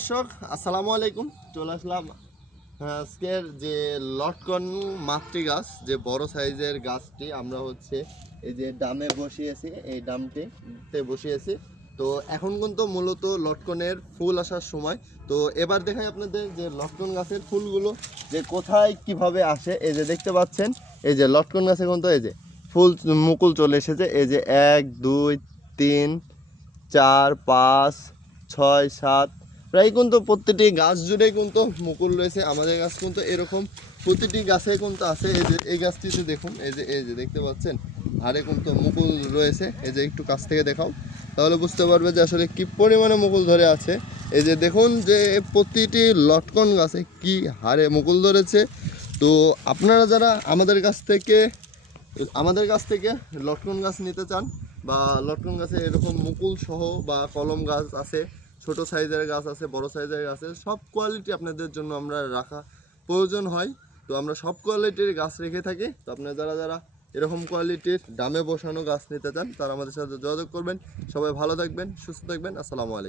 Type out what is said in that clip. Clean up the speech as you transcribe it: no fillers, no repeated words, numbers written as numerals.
দর্শক আসসালামু আলাইকুম। চলে আসলাম আজকের যে লটকন মাতৃ গাছ, যে বড় সাইজের গাছটি আমরা এই যে ডামে বসিয়েছি, এই ডামটিতে বসিয়েছি। তো এখন কিন্তু মূলত লটকনের ফুল আসার সময়। তো এবার দেখাই আপনাদের যে লটকন গাছের ফুলগুলো যে কোথায় কিভাবে আসে। এই যে দেখতে পাচ্ছেন, এই যে লটকন গাছে কিন্তু এই যে ফুল মুকুল চলে এসেছে। এই যে 1 2 3 4 5 6 7 প্রায় কিন্তু প্রতিটি গাছ জুড়েই কিন্তু মুকুল রয়েছে। আমাদের গাছ কিন্তু এরকম প্রতিটি গাছে কিন্তু আছে। এই যে এই গাছটিতে দেখুন, এই যে দেখতে পাচ্ছেন আরে কিন্তু মুকুল রয়েছে। এই যে একটু কাছ থেকে দেখাও, তাহলে বুঝতে পারবে যে আসলে কি পরিমাণে মুকুল ধরে আছে। এই যে দেখুন যে প্রতিটি লটকন গাছে কি হারে মুকুল ধরেছে। তো আপনারা যারা আমাদের কাছ থেকে লটকন গাছ নিতে চান, বা লটকন গাছে এরকম মুকুল সহ বা কলম গাছ আছে, ছোট সাইজের গাছ আছে, বড় সাইজের গাছ আছে, সব কোয়ালিটি আপনাদের জন্য আমরা রাখা প্রয়োজন হয়। তো আমরা সব কোয়ালিটির গাছ রেখে থাকি। তো আপনারা যারা এরকম কোয়ালিটির ডামে বসানো গাছ নিতে চান, তারা আমাদের সাথে যোগাযোগ করবেন। সবাই ভালো থাকবেন, সুস্থ থাকবেন। আসসালামু আলাইকুম।